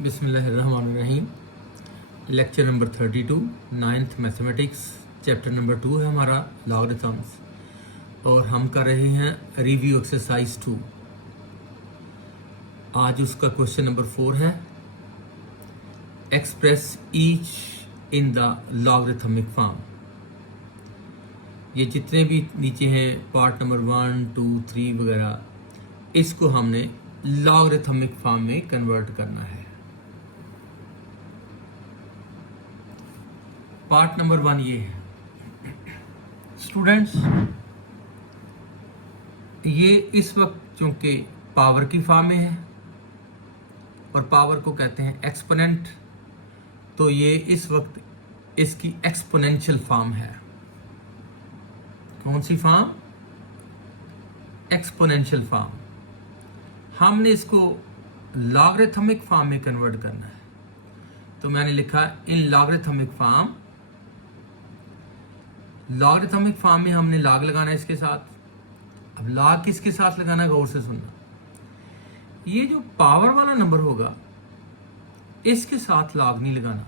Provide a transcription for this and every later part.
बिस्मिल्लाहिर्रहमानिर्रहीम। Lecture number 32, ninth mathematics, chapter number 2 है हमारा लॉगरिथम्स, और हम कर रहे हैं रिव्यू एक्सरसाइज 2। आज उसका क्वेश्चन नंबर 4 है, express each in the logarithmic form. ये जितने भी नीचे हैं पार्ट नंबर 1, 2, 3 वगैरह, इसको हमने लॉगरिथमिक फॉर्म में कन्वर्ट करना है। पार्ट नंबर 1 ये है स्टूडेंट्स, ये इस वक्त चूंकि पावर की फॉर्म में है और पावर को कहते हैं एक्सपोनेंट, तो ये इस वक्त इसकी एक्सपोनेंशियल फॉर्म है। कौन सी फॉर्म? Exponential form. हमने इसको लॉगरिथमिक फॉर्म में कन्वर्ट करना है, तो मैंने लिखा इन लॉगरिथमिक फॉर्म। लॉगरिथमिक फॉर्म में हमने लॉग लगाना है इसके साथ। अब लॉग किसके साथ लगाना है, गौर से सुनना। ये जो पावर वाला नंबर होगा इसके साथ लॉग नहीं लगाना,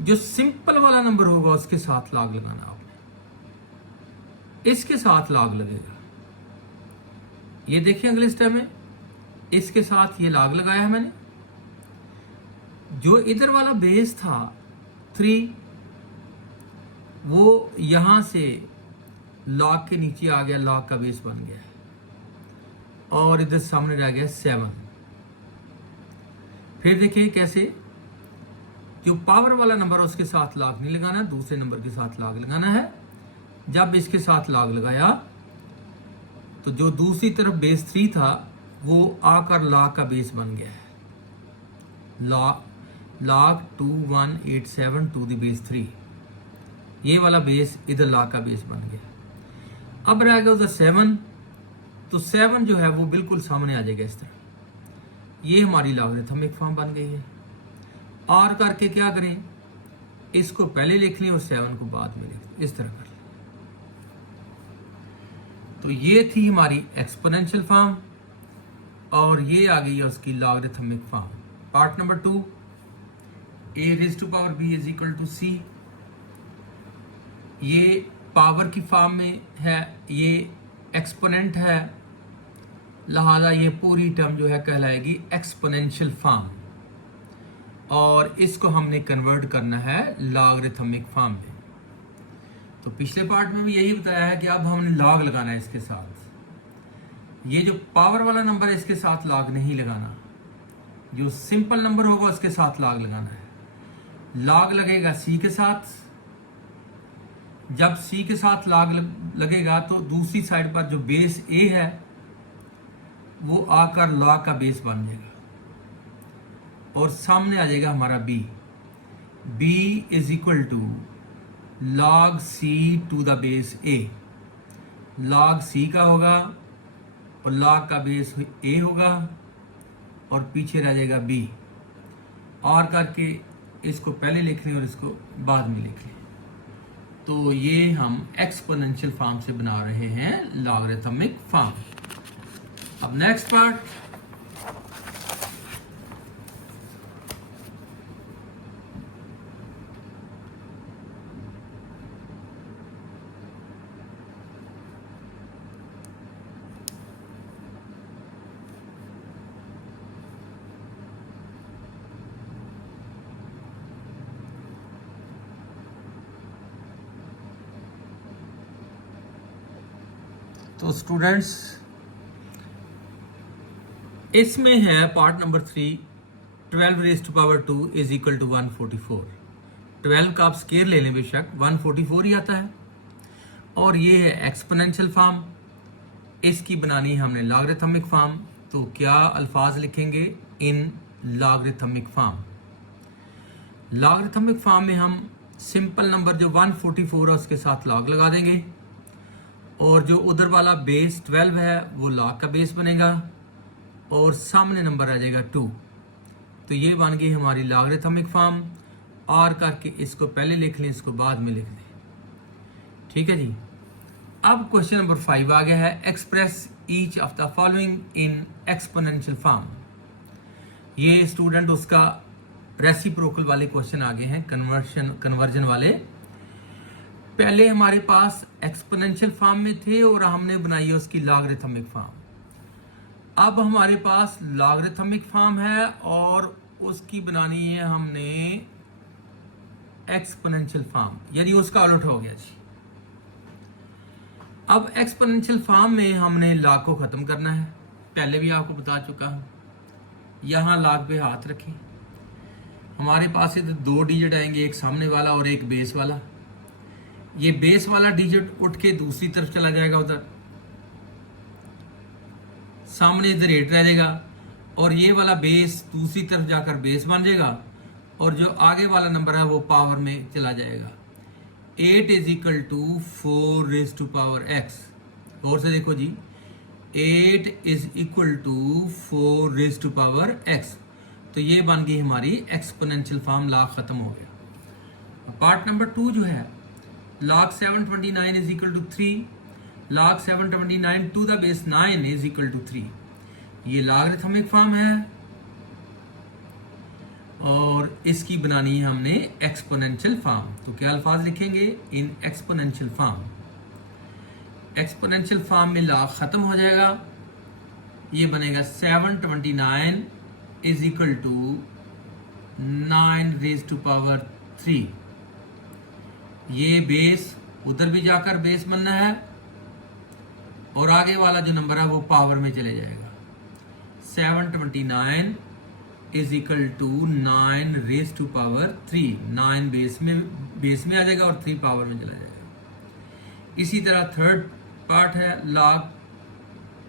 जो सिंपल वाला नंबर होगा उसके साथ लॉग लगाना आपने। इसके साथ लॉग लगेगा। ये देखिए अगले स्टेप में इसके साथ ये लॉग लगाया है मैंने। जो इधर वाला बेस था 3, वो यहां से लॉग के नीचे आ गया, लॉग का बेस बन गया है, और इधर सामने रह गया 7। फिर देखिए कैसे, जो पावर वाला नंबर है उसके साथ लॉग नहीं लगाना, दूसरे नंबर के साथ लॉग लगाना है। जब इसके साथ लॉग लगाया तो जो दूसरी तरफ बेस 3 था वो आकर लॉग का बेस बन गया है। लॉग 2187 टू द बेस 3, ये वाला बेस इधर लॉग का बेस बन गया। अब रह गया उधर 7, तो 7 जो है वो बिल्कुल सामने आ जाएगा इस तरह। ये हमारी लॉगरिथमिक फॉर्म बन गई है। और करके क्या करें, इसको पहले लिख लें और 7 को बाद में लिख लें, इस तरह कर लें। तो ये थी हमारी एक्सपोनेंशियल फॉर्म, और ये आ गई है उसकी logarithmic form. Part number 2, a raised to power b is equal to c। ये पावर की फॉर्म में है, ये एक्सपोनेंट है, लिहाजा ये पूरी टर्म जो है कहलाएगी एक्सपोनेंशियल फॉर्म, और इसको हमने कन्वर्ट करना है लॉगरिथमिक फॉर्म में। तो पिछले पार्ट में भी यही बताया है कि अब हमने लॉग लगाना है इसके साथ। ये जो पावर वाला नंबर है इसके साथ लॉग नहीं लगाना, जो सिंपल नंबर होगा उसके साथ लॉग लगाना है। लॉग लगेगा सी के साथ। जब सी के साथ लॉग लगेगा तो दूसरी साइड पर जो बेस ए है वो आकर लॉग का बेस बन जाएगा, और सामने आ जाएगा हमारा B. B is equal to log C to the base A. Log C का होगा और लॉग का बेस ए होगा, और पीछे रह जाएगा बी। और करके इसको पहले लिख लें और इसको बाद में लिख लें। तो ये हम एक्सपोनेंशियल फॉर्म से बना रहे हैं लॉगरिथमिक फॉर्म। अब नेक्स्ट पार्ट, तो स्टूडेंट्स इसमें है part number 3, 12 raise to power 2 is equal to 144। 12 का आप स्केयर ले लें बेशक 144 ही आता है, और ये है एक्सपोनेंशियल फॉर्म। इसकी बनानी है हमने लॉगरिथमिक फॉर्म, तो क्या अल्फाज लिखेंगे, इन लॉगरिथमिक फॉर्म। लॉगरिथमिक फॉर्म में हम सिंपल नंबर जो 144 है उसके साथ लॉग लगा देंगे, और जो उधर वाला बेस 12 है वो लॉग का बेस बनेगा, और सामने नंबर आ जाएगा 2। तो ये बन गई हमारी लॉगरिथमिक फॉर्म। और करके इसको पहले लिख लें, इसको बाद में लिख लें। ठीक है जी। अब क्वेश्चन नंबर 5 आ गया है, express each of the following in exponential form. ये स्टूडेंट उसका रेसिप्रोकल वाले क्वेश्चन आगे हैं, कन्वर्जन वाले। पहले हमारे पास एक्सपोनेंशियल फॉर्म में थे और हमने बनाई है उसकी लॉगरिथमिक फॉर्म। अब हमारे पास लॉगरिथमिक फॉर्म है और उसकी बनानी है हमने एक्सपोनेंशियल फॉर्म, यानी उसका उलट हो गया जी। अब एक्सपोनेंशियल फॉर्म में हमने लॉग को खत्म करना है, पहले भी आपको बता चुका हूं। यहां लॉग पे हाथ रखें, हमारे पास इधर 2 डिजिट आएंगे, एक सामने वाला और एक बेस वाला। ये बेस वाला डिजिट उठ के दूसरी तरफ चला जाएगा, उधर सामने इधर 8 रह जाएगा, और ये वाला बेस दूसरी तरफ जाकर बेस बन जाएगा, और जो आगे वाला नंबर है वो पावर में चला जाएगा। 8 is equal to 4 raise to power x। और से देखो जी, 8 is equal to 4 raise to power x। तो ये बन गई हमारी एक्सपोनेंशियल फॉर्म, लॉग खत्म हो गया। पार्ट नंबर 2 जो है, log 729 is equal to 3, log 729 to the base 9 is equal to 3। ये लॉगरिथमिक फॉर्म है और इसकी बनानी है हमने एक्सपोनेंशियल फॉर्म। तो क्या अल्फाज लिखेंगे? In exponential form. Exponential form में लॉग खत्म हो जाएगा, ये बनेगा 729 is equal to 9 raise to power 3। ये बेस उधर भी जाकर बेस बनना है, और आगे वाला जो नंबर है वो पावर में चले जाएगा। 729 is equal to 9 raise to power 3। 9 base में आ जाएगा और 3 पावर में चला जाएगा। इसी तरह थर्ड पार्ट है, log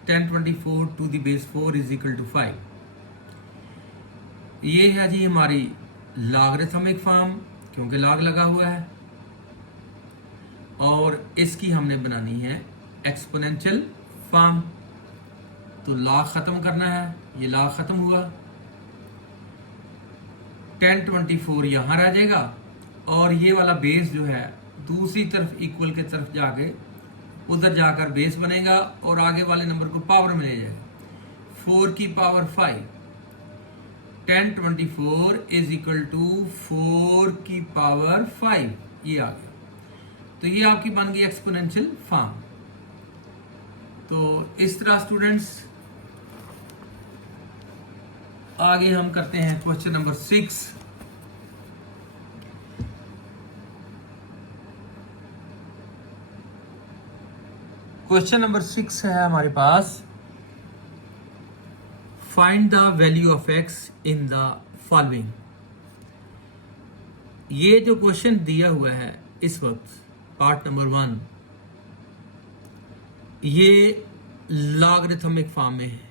1024 to the base 4 is equal to 5। ये है जी हमारी लॉगरिथमिक फॉर्म, क्योंकि लॉग लगा हुआ है, और इसकी हमने बनानी है एक्सपोनेंशियल फॉर्म। तो लॉग खत्म करना है, ये लॉग खत्म हुआ, 1024 यहां रह जाएगा, और ये वाला बेस जो है दूसरी तरफ इक्वल के तरफ जाके उधर जाकर बेस बनेगा, और आगे वाले नंबर को पावर में ले जाएगा। 4 की पावर 5, 1024 इज इक्वल टू 4 की पावर 5, ये आ गया। तो ये आपकी बन गई एक्सपोनेंशियल फॉर्म। तो इस तरह स्टूडेंट्स आगे हम करते हैं क्वेश्चन नंबर 6। क्वेश्चन नंबर 6 है हमारे पास, find the value of x in the following. ये जो क्वेश्चन दिया हुआ है इस वक्त, पार्ट नंबर 1, ये लॉगरिथमिक फॉर्म में है।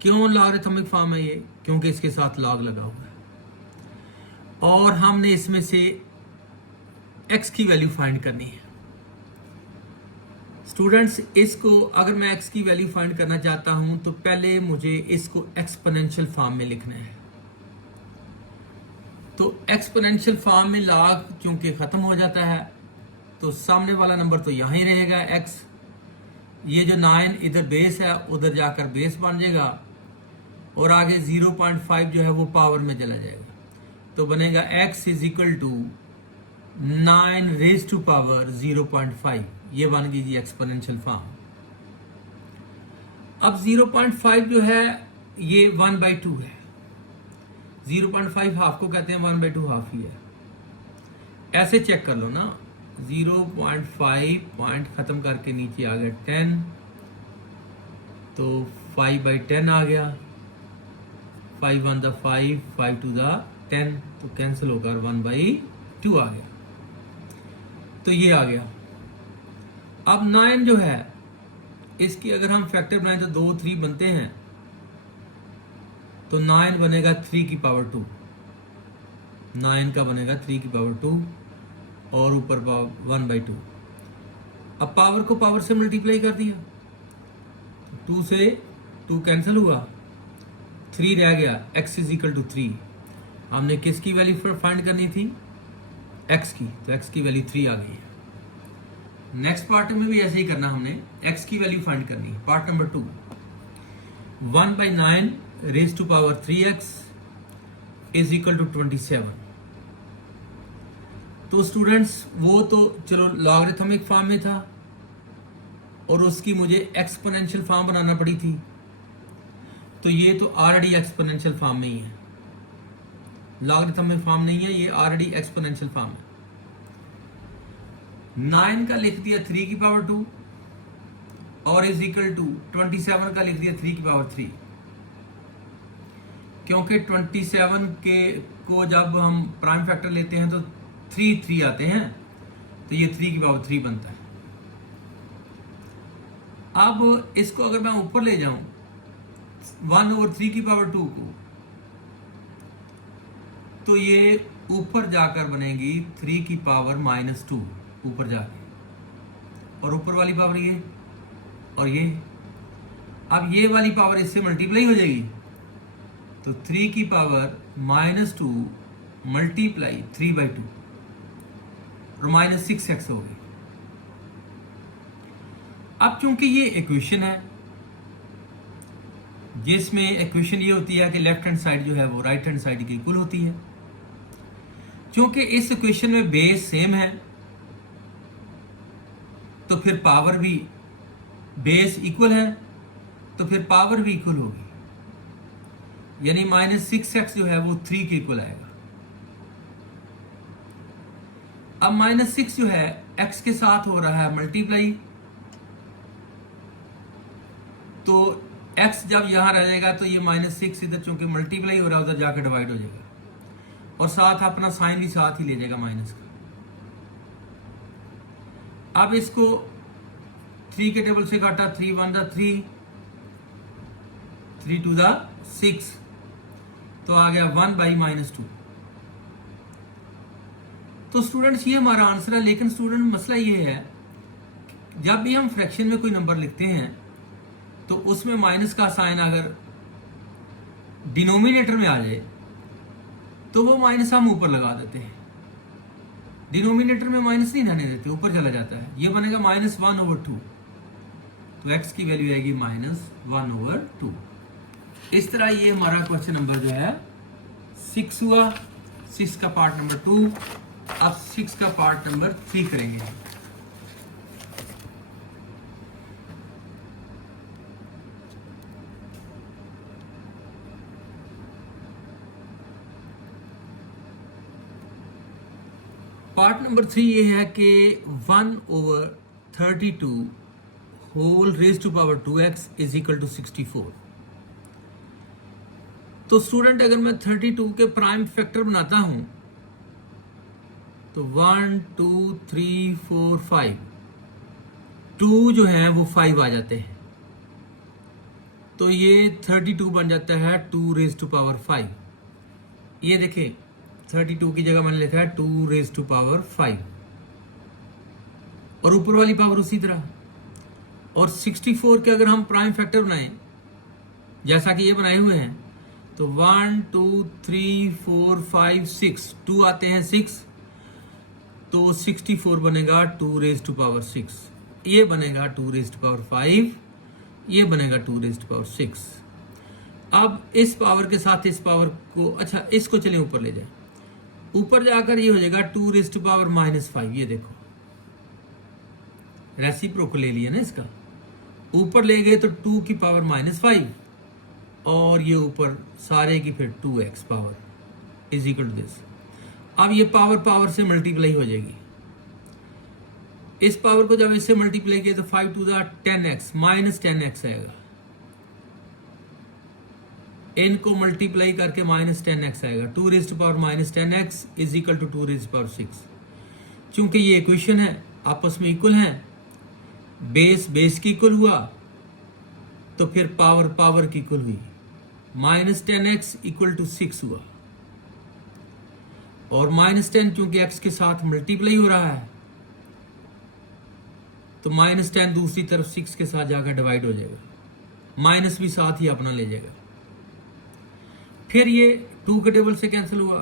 क्यों लॉगरिथमिक फॉर्म है ये? क्योंकि इसके साथ लॉग लगा हुआ है, और हमने इसमें से x की वैल्यू फाइंड करनी है। स्टूडेंट्स, इसको अगर मैं x की वैल्यू फाइंड करना चाहता हूं तो पहले मुझे इसको एक्सपोनेंशियल फॉर्म में लिखना है। तो एक्सपोनेंशियल फॉर्म में लॉग चूंकि खत्म हो जाता है, तो सामने वाला नंबर तो यहां ही रहेगा x। ये जो 9 इधर बेस है, उधर जाकर बेस बन जाएगा, और आगे 0.5 जो है वो पावर में चला जाएगा। तो बनेगा x is equal to 9 raise to power 0.5। ये बन गई जी एक्सपोनेंशियल फॉर्म। अब 0.5 जो है ये 1/2 है। 0.5 हाफ को कहते हैं, 1/2 हाफ ही है। ऐसे चेक कर लो ना, 0.5 पॉइंट खत्म करके नीचे आ गया 10, तो 5/10 आ गया। 5 1 द 5, 5 2 द 10, तो कैंसिल होकर 1/2 आ गया। तो ये आ गया। अब 9 जो है, इसकी अगर हम फैक्टर बनाएं तो 2 3 बनते हैं, तो 9 बनेगा 3 की पावर 2। 9 का बनेगा 3 की पावर 2, और ऊपर 1/2। अब पावर को पावर से मल्टीप्लाई कर दिया, 2 से 2 कैंसिल हुआ, 3 रह गया। x is equal to 3। हमने किसकी वैल्यू फाइंड करनी थी? x की, तो x की वैल्यू 3 आ गई है। नेक्स्ट पार्ट में भी ऐसे ही करना, हमने x की वैल्यू फाइंड करनी है। Part number 2, 1/9 raise to power 3x is equal to 27। तो स्टूडेंट्स वो तो चलो लॉगरिथमिक फॉर्म में था और उसकी मुझे एक्सपोनेंशियल फॉर्म बनाना पड़ी थी, तो ये तो ऑलरेडी एक्सपोनेंशियल फॉर्म में ही है, लॉगरिथमिक फॉर्म नहीं है, ये ऑलरेडी एक्सपोनेंशियल फॉर्म है। 9 का लिख दिया 3 की पावर 2 और इज इक्वल टू 27 का लिख दिया 3 की पावर 3, क्योंकि 27 के को जब हम प्राइम फैक्टर लेते हैं तो 3 आते हैं, तो ये 3 की पावर 3 बनता है। अब इसको अगर मैं ऊपर ले जाऊं 1/3 की पावर 2 को, तो ये ऊपर जाकर बनेगी 3 की पावर -2 ऊपर जाके, और ऊपर वाली पावर ये और ये। अब ये वाली पावर इससे मल्टीप्लाई हो जाएगी, तो 3 की पावर -2 मल्टीप्लाई 3/2 और -6x हो गई। अब चूंकि ये इक्वेशन है जिसमें इक्वेशन ये होती है कि लेफ्ट हैंड साइड जो है वो राइट हैंड साइड की इक्वल होती है, क्योंकि इस इक्वेशन में बेस सेम है तो फिर पावर भी, बेस इक्वल है तो फिर पावर भी इक्वल होगी, यानी -6x जो है वो 3 के इक्वल आएगा। अब -6 जो है x के साथ हो रहा है मल्टीप्लाई, तो x जब यहां रह जाएगा तो ये -6 इधर चूंकि मल्टीप्लाई हो रहा है उधर जाकर डिवाइड हो जाएगा, और साथ अपना साइन भी साथ ही ले जाएगा माइनस का। अब इसको 3 के टेबल से काटा, 3 1 दा 3, 3 2 दा 6, तो आ गया 1/-2। तो स्टूडेंट्स ये हमारा आंसर है। लेकिन स्टूडेंट मसला ये है, जब भी हम फ्रैक्शन में कोई नंबर लिखते हैं तो उसमें माइनस का साइन अगर डिनोमिनेटर में आ जाए तो वो माइनस हम ऊपर लगा देते हैं, डिनोमिनेटर में माइनस नहीं रहने देते, ऊपर चला जाता है। ये बनेगा -1/2, तो x की वैल्यू आएगी -1/2। इस तरह ये हमारा क्वेश्चन नंबर जो है 6 हुआ, 6 का पार्ट नंबर 2। अब 6 का पार्ट नंबर 3 करेंगे। पार्ट नंबर 3 ये है कि 1/32 whole raise to power 2x is equal to 64। तो स्टूडेंट अगर मैं 32 के प्राइम फैक्टर बनाता हूं तो 1 2 3 4 5, 2 जो है वो 5 आ जाते हैं, तो ये 32 बन जाता है 2 रेज टू पावर 5। ये देखें 32 की जगह मैंने लिखा है 2 रेज टू पावर 5, और ऊपर वाली पावर उसी तरह। और 64 के अगर हम प्राइम फैक्टर बनाएं जैसा कि ये बनाए हुए हैं, तो 1 2 3 4 5 6, 2 आते हैं 6, तो 64 बनेगा 2 रेज टू पावर 6, ये बनेगा 2 रेज टू पावर 5, ये बनेगा 2 रेज टू पावर 6। अब इस पावर के साथ इस पावर को, अच्छा इसको चलिए ऊपर ले जाए, ऊपर जाकर ये हो जाएगा 2 रेज टू पावर -5। ये देखो रेसिप्रोकल ले लिया ना इसका, ऊपर ले गए तो 2 की पावर -5, और ये ऊपर सारे की फिर 2x power is equal to this. अब ये पावर पावर से मल्टीप्लाई हो जाएगी, इस पावर को जब इससे मल्टीप्लाई किया तो 5 टू द 10x -10x आएगा, इनको मल्टीप्लाई करके -10x आएगा, 2 raise to power -10x is equal to 2 raise to power 6। चूंकि ये इक्वेशन है आपस में इक्वल है, बेस बेस की इक्वल हुआ तो फिर पावर पावर की इक्वल हुई, -10x इक्वल टू 6 हुआ, और -10 चूंकि x के साथ मल्टीप्लाई हो रहा है तो -10 दूसरी तरफ 6 के साथ जाकर डिवाइड हो जाएगा, माइनस भी साथ ही अपना ले जाएगा। फिर ये 2 के टेबल से कैंसिल हुआ,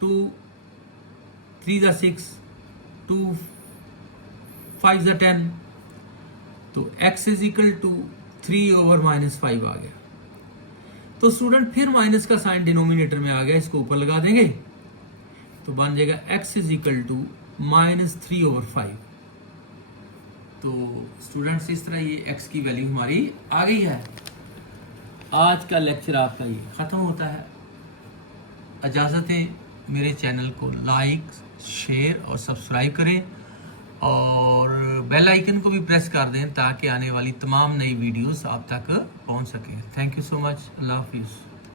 2 3 दा 6, 2 5 दा 10, तो x इज इक्वल टू 3/-5 आ गया। तो तो स्टूडेंट फिर माइनस का साइन डिनोमिनेटर में आ गया, इसको ऊपर लगा देंगे तो बन जाएगा x इज इक्वल टू -3/5। तो स्टूडेंट्स इस तरह ये x की वैल्यू हमारी आ गई है। आज का लेक्चर आपका ये ख़त्म होता है। इजाज़त है, मेरे चैनल को लाइक शेयर और सब्सक्राइब करें और बेल आइकन को भी प्रेस कर दें ताकि आने वाली तमाम नई वीडियोस आप तक पहुंच सकें। Thank you so much. अल्लाह हाफिज़।